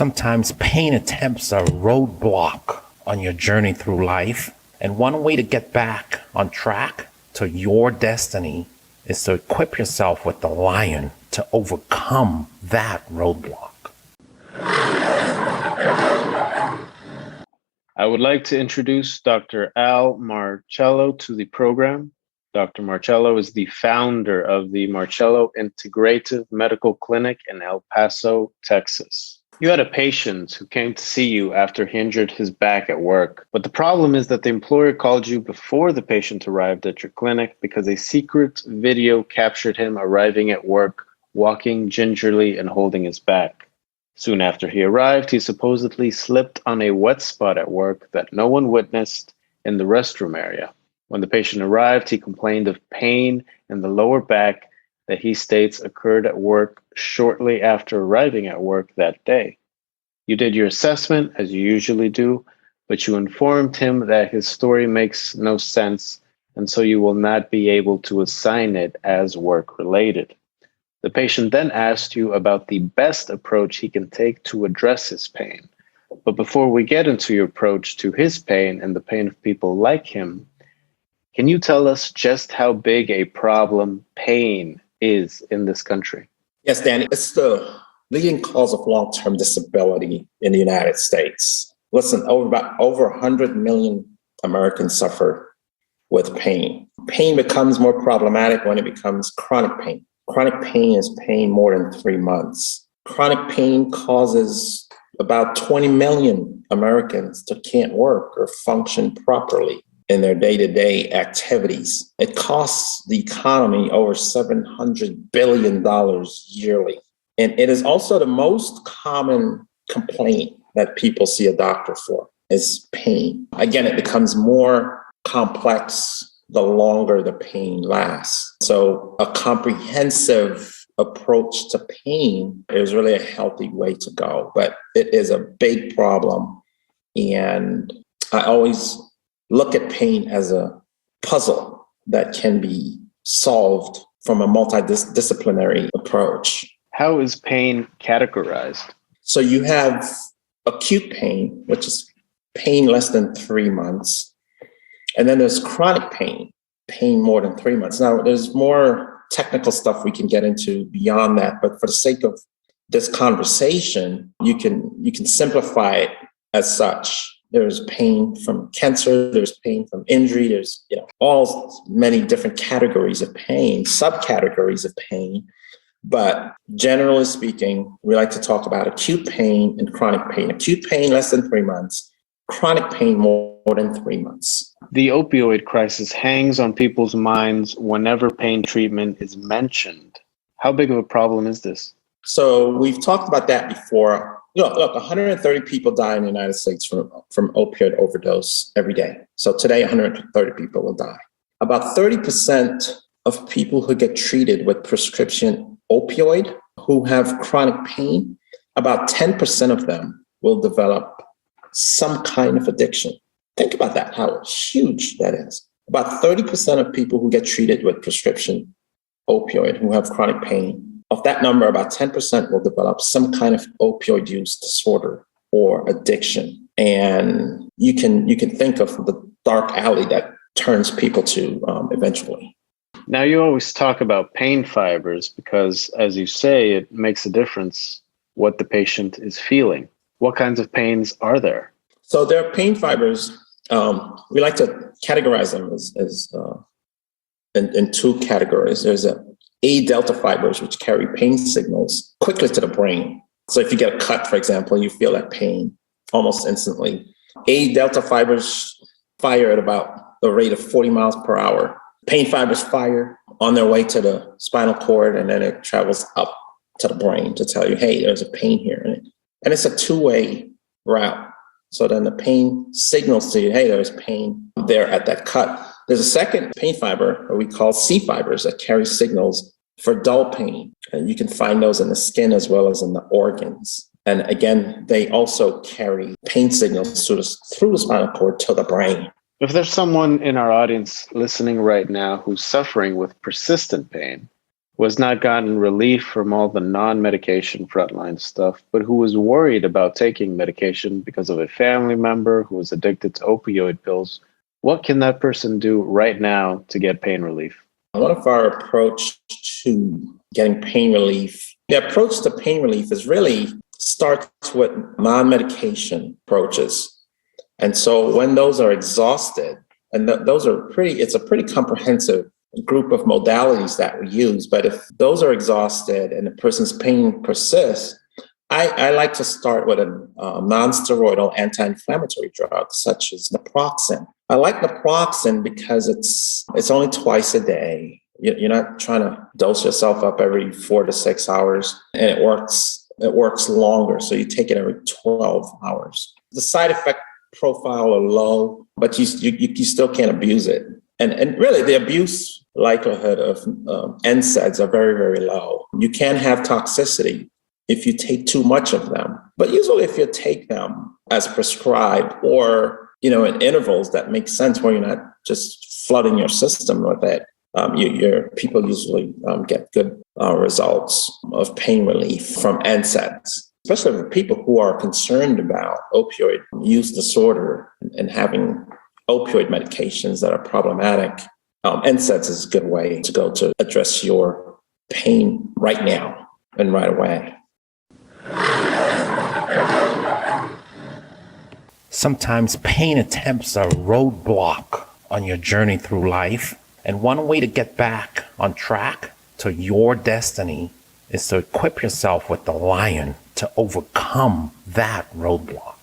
Sometimes pain attempts a roadblock on your journey through life, and one way to get back on track to your destiny is to equip yourself with the lion to overcome that roadblock. I would like to introduce Dr. Al Marcello to the program. Dr. Marcello is the founder of the Marcello Integrative Medical Clinic in El Paso, Texas. You had a patient who came to see you after he injured his back at work, but the problem is that the employer called you before the patient arrived at your clinic because a secret video captured him arriving at work, walking gingerly and holding his back. Soon after he arrived, he supposedly slipped on a wet spot at work that no one witnessed in the restroom area. When the patient arrived, he complained of pain in the lower back that he states occurred at work shortly after arriving at work that day. You did your assessment, as you usually do, but you informed him that his story makes no sense, and so you will not be able to assign it as work-related. The patient then asked you about the best approach he can take to address his pain. But before we get into your approach to his pain and the pain of people like him, can you tell us just how big a problem pain is in this country? Yes, Danny, it's the leading cause of long-term disability in the United States. Listen, over 100 million Americans suffer with pain. Pain becomes more problematic when it becomes chronic pain. Chronic pain is pain more than 3 months. Chronic pain causes about 20 million Americans that can't work or function properly in their day-to-day activities. It costs the economy over $700 billion yearly. And it is also the most common complaint that people see a doctor for is pain. Again, it becomes more complex the longer the pain lasts. So a comprehensive approach to pain is really a healthy way to go, but it is a big problem. And I always look at pain as a puzzle that can be solved from a multidisciplinary approach. How is pain categorized? So you have acute pain, which is pain less than 3 months. And then there's chronic pain, pain more than 3 months. Now, there's more technical stuff we can get into beyond that, but for the sake of this conversation, you can simplify it as such. There's pain from cancer, there's pain from injury, there's all many different categories of pain, subcategories of pain. But generally speaking, we like to talk about acute pain and chronic pain. Acute pain less than 3 months, chronic pain more than 3 months. The opioid crisis hangs on people's minds whenever pain treatment is mentioned. How big of a problem is this? So we've talked about that before. Look, 130 people die in the United States from opioid overdose every day. So today, 130 people will die. About 30% of people who get treated with prescription opioid who have chronic pain, about 10% of them will develop some kind of addiction. Think about that, how huge that is. About 30% of people who get treated with prescription opioid who have chronic pain, of that number, about 10% will develop some kind of opioid use disorder or addiction. And you can think of the dark alley that turns people to eventually. Now, you always talk about pain fibers because, as you say, it makes a difference what the patient is feeling. What kinds of pains are there? So there are pain fibers. We like to categorize them in two categories. There's A delta fibers, which carry pain signals quickly to the brain. So if you get a cut, for example, you feel that pain almost instantly. A delta fibers fire at about the rate of 40 miles per hour. Pain fibers fire on their way to the spinal cord, and then it travels up to the brain to tell you, hey, there's a pain here. And it's a two-way route. So then the pain signals to you, hey, there's pain there at that cut. There's a second pain fiber, what we call C fibers, that carry signals for dull pain. And you can find those in the skin as well as in the organs. And again, they also carry pain signals through the spinal cord to the brain. If there's someone in our audience listening right now who's suffering with persistent pain, who has not gotten relief from all the non-medication frontline stuff, but who was worried about taking medication because of a family member who was addicted to opioid pills, what can that person do right now to get pain relief? One of our approach to getting pain relief, the approach to pain relief is really starts with non-medication approaches. And so when those are exhausted, and those are it's a pretty comprehensive group of modalities that we use, but if those are exhausted and the person's pain persists, I like to start with a non-steroidal anti-inflammatory drug, such as naproxen. I like naproxen because it's only twice a day. You're not trying to dose yourself up every 4 to 6 hours, and it works longer. So you take it every 12 hours. The side effect profile are low, but you still can't abuse it. And really, the abuse likelihood of NSAIDs are very, very low. You can have toxicity if you take too much of them. But usually if you take them as prescribed or, in intervals that make sense where you're not just flooding your system with it, your people usually get good results of pain relief from NSAIDs, especially for people who are concerned about opioid use disorder and having opioid medications that are problematic. NSAIDs is a good way to go to address your pain right now and right away. Sometimes pain attempts are a roadblock on your journey through life. And one way to get back on track to your destiny is to equip yourself with the lion to overcome that roadblock.